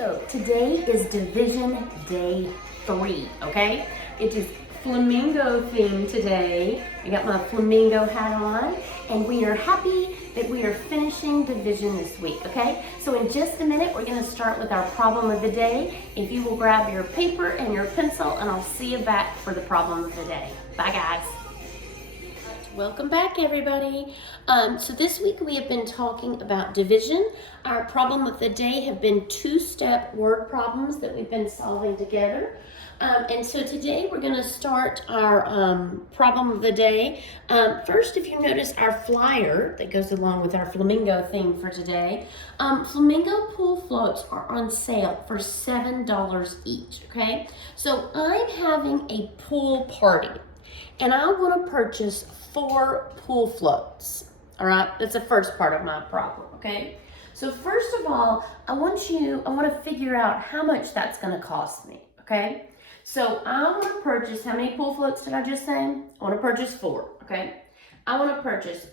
So today is division day 3, okay? It is flamingo theme today. I got my flamingo hat on, and we are happy that we are finishing division this week, okay? So in just a minute, we're gonna start with our problem of the day. If you will grab your paper and your pencil, and I'll see you back for the problem of the day. Bye, guys. Welcome back, everybody. So this week we have been talking about division. Our problem of the day have been 2-step word problems that we've been solving together. And so today we're going to start our problem of the day. First, if you notice our flyer that goes along with our flamingo theme for today, flamingo pool floats are on sale for $7 each, okay? So I'm having a pool party, and I want to purchase 4 pool floats. All right, that's the first part of my problem, okay? So first of all, I want to figure out how much that's going to cost me, okay? So I want to purchase, how many pool floats did I just say? I want to purchase 4, okay? I want to purchase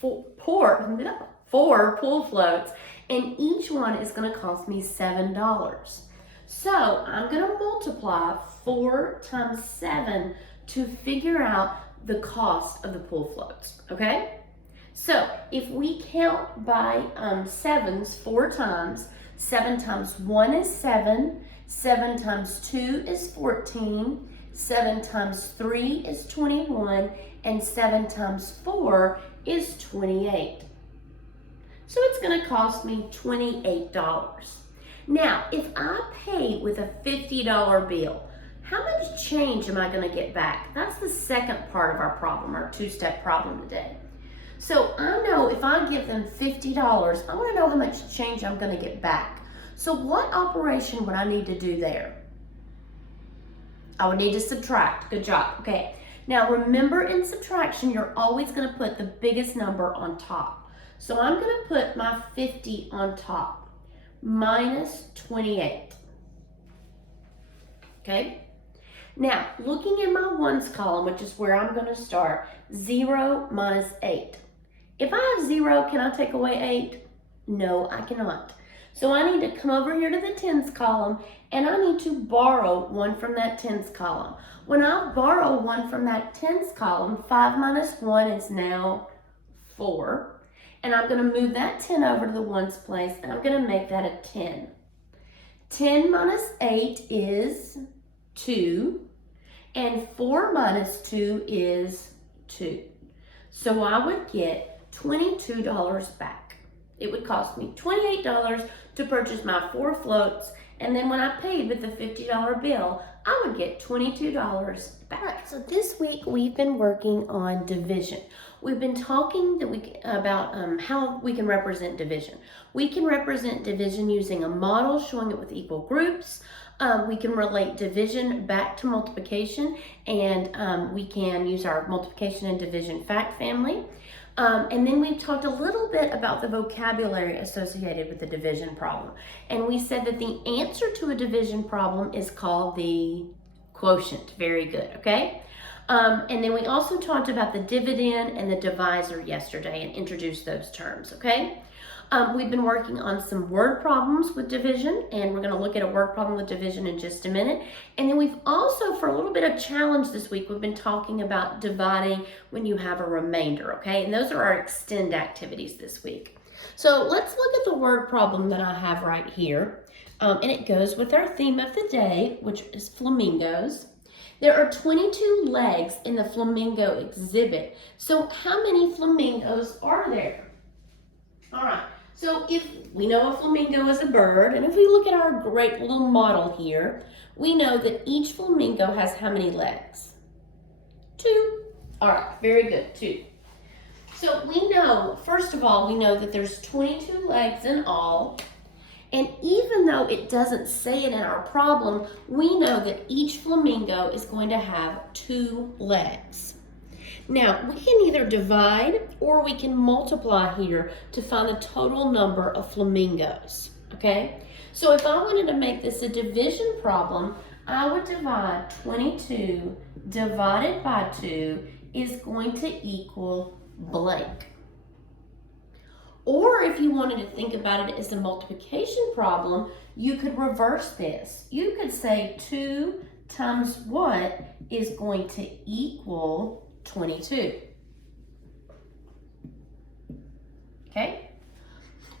four pool floats, and each one is going to cost me $7. So I'm going to multiply 4 times 7 to figure out the cost of the pool floats, okay? So if we count by sevens 4 times, 7 times 1 is 7, 7 times 2 is 14, 7 times 3 is 21, and 7 times 4 is 28. So it's going to cost me $28. Now, if I pay with a $50 bill, how much change am I going to get back? That's the second part of our problem, our 2-step problem today. So I know if I give them $50, I want to know how much change I'm going to get back. So what operation would I need to do there? I would need to subtract. Good job. Okay. Now remember, in subtraction, you're always going to put the biggest number on top. So I'm going to put my 50 on top, minus 28. Okay. Now, looking in my ones column, which is where I'm going to start, 0 minus 8. If I have 0, can I take away 8? No, I cannot. So I need to come over here to the tens column, and I need to borrow 1 from that tens column. When I borrow 1 from that tens column, 5 minus 1 is now 4. And I'm going to move that 10 over to the ones place, and I'm going to make that a 10. 10 minus 8 is 2, and 4 minus 2 is 2. So I would get $22 back. It would cost me $28 to purchase my 4 floats, and then when I paid with the $50 bill, I would get $22 back. So this week we've been working on division. We've been talking about how we can represent division. We can represent division using a model showing it with equal groups. We can relate division back to multiplication, and we can use our multiplication and division fact family. And then we talked a little bit about the vocabulary associated with the division problem. And we said that the answer to a division problem is called the quotient. Very good, okay? And then we also talked about the dividend and the divisor yesterday and introduced those terms, okay? We've been working on some word problems with division, and we're going to look at a word problem with division in just a minute. And then we've also, for a little bit of challenge this week, we've been talking about dividing when you have a remainder, okay? And those are our extend activities this week. So let's look at the word problem that I have right here. And it goes with our theme of the day, which is flamingos. There are 22 legs in the flamingo exhibit. So how many flamingos are there? All right. So if we know a flamingo is a bird, and if we look at our great little model here, we know that each flamingo has how many legs? 2. All right, very good, 2. So we know, first of all, we know that there's 22 legs in all, and even though it doesn't say it in our problem, we know that each flamingo is going to have 2 legs. Now, we can either divide or we can multiply here to find the total number of flamingos, okay? So if I wanted to make this a division problem, I would divide 22 divided by 2 is going to equal blank. Or if you wanted to think about it as a multiplication problem, you could reverse this. You could say 2 times what is going to equal 22. Okay?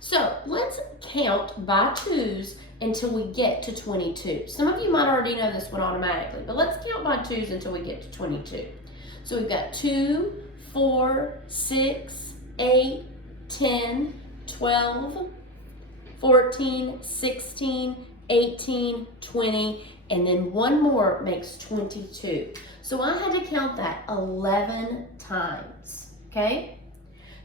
So let's count by twos until we get to 22. Some of you might already know this one automatically, but let's count by twos until we get to 22. So we've got 2, 4, 6, 8, 10, 12, 14, 16, 18, 20, and then one more makes 22. So I had to count that 11 times, okay?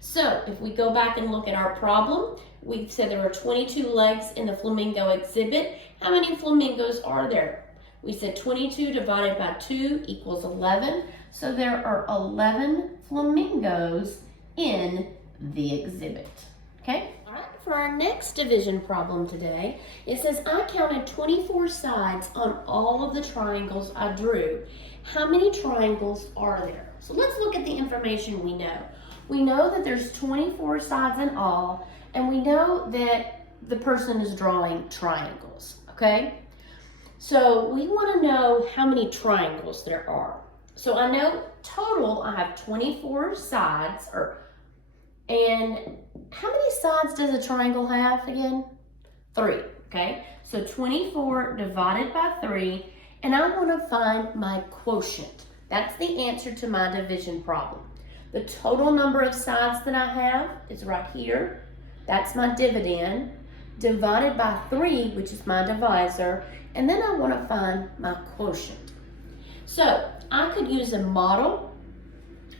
So if we go back and look at our problem, we said there were 22 legs in the flamingo exhibit. How many flamingos are there? We said 22 divided by 2 equals 11. So there are 11 flamingos in the exhibit. Okay? All right, for our next division problem today, it says I counted 24 sides on all of the triangles I drew. How many triangles are there? So let's look at the information we know. We know that there's 24 sides in all, and we know that the person is drawing triangles, okay? So we want to know how many triangles there are. So I know total I have 24 sides, and how many sides does a triangle have again? 3, okay? So 24 divided by 3, and I want to find my quotient. That's the answer to my division problem. The total number of sides that I have is right here. That's my dividend, divided by 3, which is my divisor, and then I want to find my quotient. So I could use a model.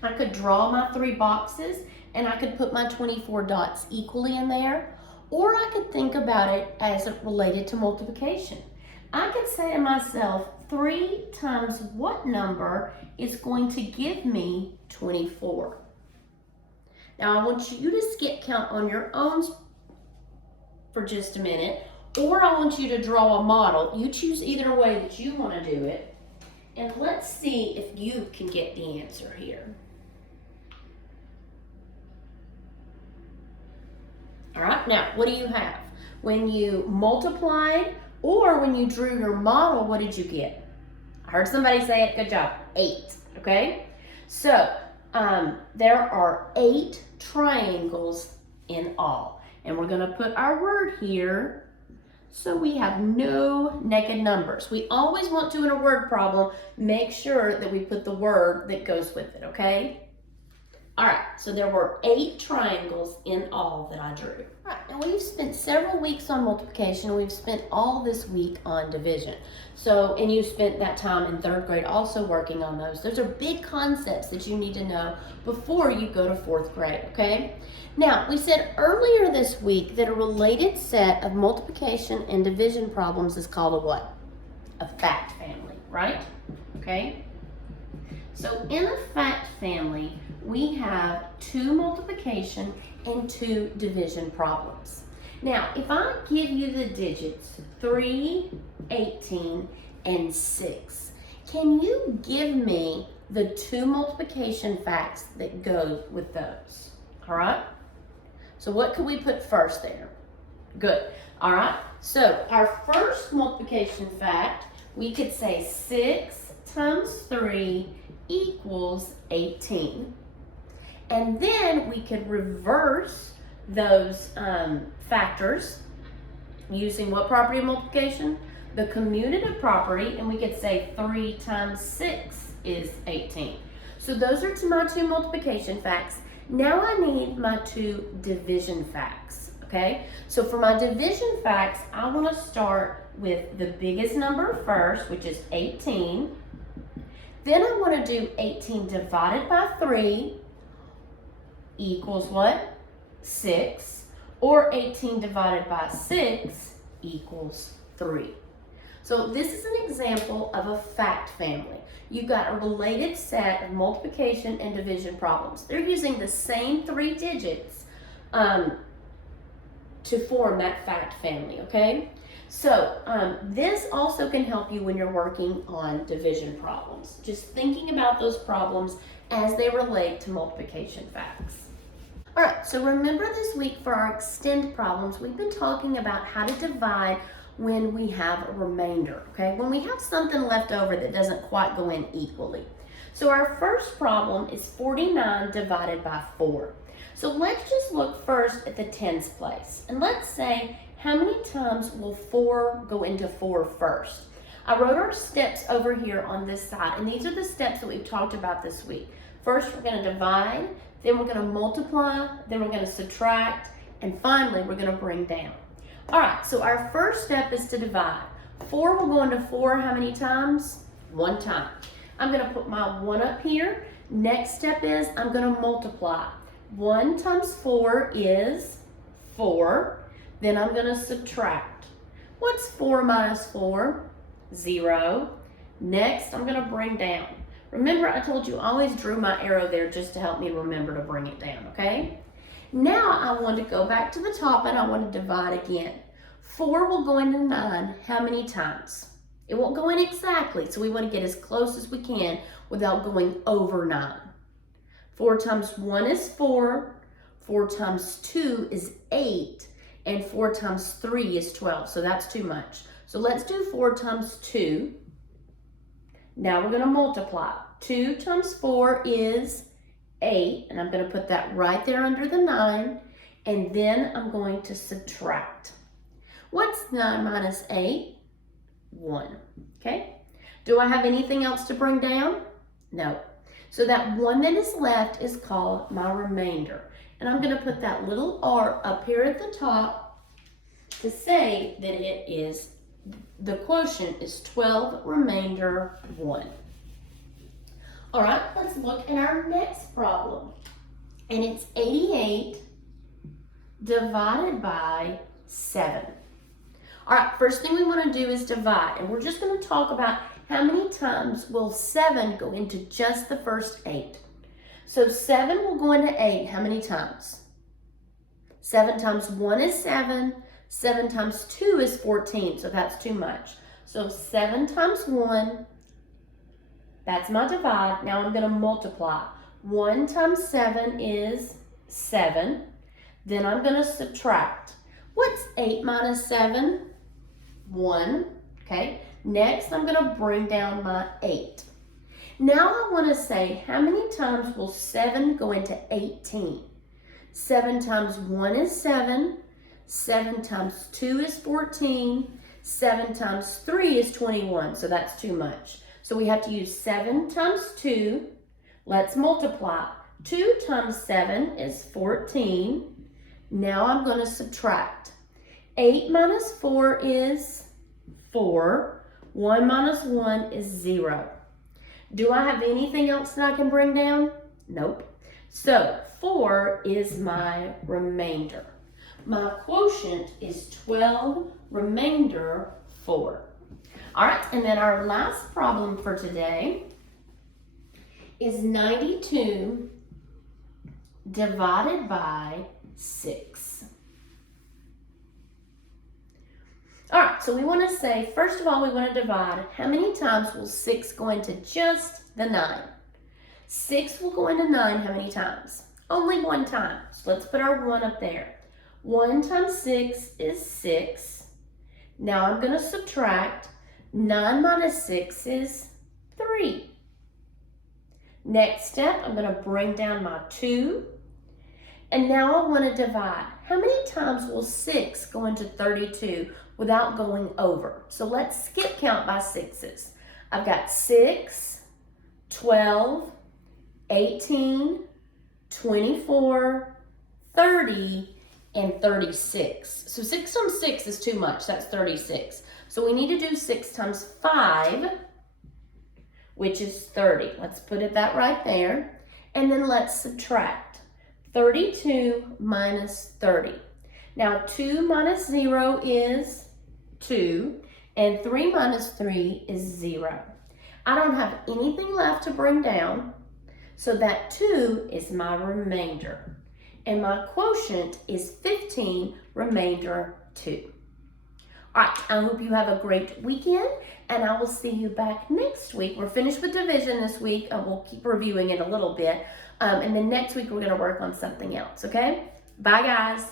I could draw my 3 boxes, and I could put my 24 dots equally in there, or I could think about it as it related to multiplication. I could say to myself, 3 times what number is going to give me 24? Now I want you to skip count on your own for just a minute, or I want you to draw a model. You choose either way that you want to do it, and let's see if you can get the answer here. All right, now what do you have? When you multiplied or when you drew your model, what did you get? I heard somebody say it, good job, 8, okay? So there are 8 triangles in all, and we're gonna put our word here so we have no naked numbers. We always want to, in a word problem, make sure that we put the word that goes with it, okay? All right, so there were 8 triangles in all that I drew. All right, now we've spent several weeks on multiplication. We've spent all this week on division. So, and you spent that time in 3rd grade also working on those. Those are big concepts that you need to know before you go to 4th grade, okay? Now, we said earlier this week that a related set of multiplication and division problems is called a what? A fact family, right? Okay? So in a fact family, we have 2 multiplication and 2 division problems. Now, if I give you the digits 3, 18, and 6, can you give me the 2 multiplication facts that go with those? All right? So what could we put first there? Good. All right. So our first multiplication fact, we could say 6 times 3 equals 18. And then we could reverse those factors using what property of multiplication? The commutative property, and we could say 3 times 6 is 18. So those are my 2 multiplication facts. Now I need my 2 division facts, okay? So for my division facts, I want to start with the biggest number first, which is 18. Then I want to do 18 divided by 3 equals what? 6. Or 18 divided by 6 equals 3. So this is an example of a fact family. You've got a related set of multiplication and division problems. They're using the same 3 digits to form that fact family, okay? So this also can help you when you're working on division problems. Just thinking about those problems as they relate to multiplication facts. All right, so remember this week for our extend problems, we've been talking about how to divide when we have a remainder, okay? When we have something left over that doesn't quite go in equally. So our first problem is 49 divided by 4. So let's just look first at the tens place. And let's say, how many times will 4 go into 4 first? I wrote our steps over here on this side, and these are the steps that we've talked about this week. First, we're going to divide, then we're going to multiply, then we're going to subtract, and finally, we're going to bring down. All right, so our first step is to divide. 4 will go into 4 how many times? 1 time. I'm going to put my 1 up here. Next step is I'm going to multiply. 1 times 4 is 4. Then I'm going to subtract. What's 4 minus 4? 0. Next, I'm going to bring down. Remember, I told you I always drew my arrow there just to help me remember to bring it down, okay? Now I want to go back to the top and I want to divide again. 4 will go into 9 how many times? It won't go in exactly, so we want to get as close as we can without going over 9. 4 times 1 is 4, 4 times 2 is 8, and 4 times 3 is 12, so that's too much. So let's do 4 times 2. Now we're going to multiply. 2 times 4 is 8, and I'm going to put that right there under the 9, and then I'm going to subtract. What's 9 minus 8? 1. Okay? Do I have anything else to bring down? No. So that 1 that is left is called my remainder. And I'm going to put that little R up here at the top to say that it is, the quotient is 12 remainder 1. All right, let's look at our next problem. And it's 88 divided by 7. All right, first thing we want to do is divide. And we're just going to talk about how many times will 7 go into just the first 8. So 7 will go into 8 how many times? 7 times 1 is 7. 7 times 2 is 14, so that's too much. So 7 times 1, that's my divide. Now I'm going to multiply. 1 times 7 is 7. Then I'm going to subtract. What's 8 minus 7? 1. Okay. Next, I'm going to bring down my 8. Now I want to say, how many times will 7 go into 18? 7 times 1 is 7. 7 times 2 is 14. 7 times 3 is 21, so that's too much. So we have to use 7 times 2. Let's multiply. 2 times 7 is 14. Now I'm going to subtract. 8 minus 4 is 4. 1 minus 1 is 0. Do I have anything else that I can bring down? Nope. So 4 is my remainder. My quotient is 12 remainder 4. All right, and then our last problem for today is 92 divided by 6. All right, so we want to say, first of all, we want to divide. How many times will 6 go into just the 9? 6 will go into 9 how many times? Only 1 time. So let's put our 1 up there. 1 times 6 is 6. Now I'm going to subtract. 9 minus 6 is 3. Next step, I'm going to bring down my 2. And now I want to divide. How many times will 6 go into 32 without going over? So let's skip count by 6s. I've got 6, 12, 18, 24, 30, and 36. So 6 times 6 is too much. That's 36. So we need to do 6 times 5, which is 30. Let's put that right there. And then let's subtract. 32 minus 30. Now 2 minus 0 is 2, and 3 minus 3 is 0. I don't have anything left to bring down, so that 2 is my remainder. And my quotient is 15 remainder 2. All right, I hope you have a great weekend, and I will see you back next week. We're finished with division this week, and we'll keep reviewing it a little bit. And then next week, we're going to work on something else, okay? Bye, guys.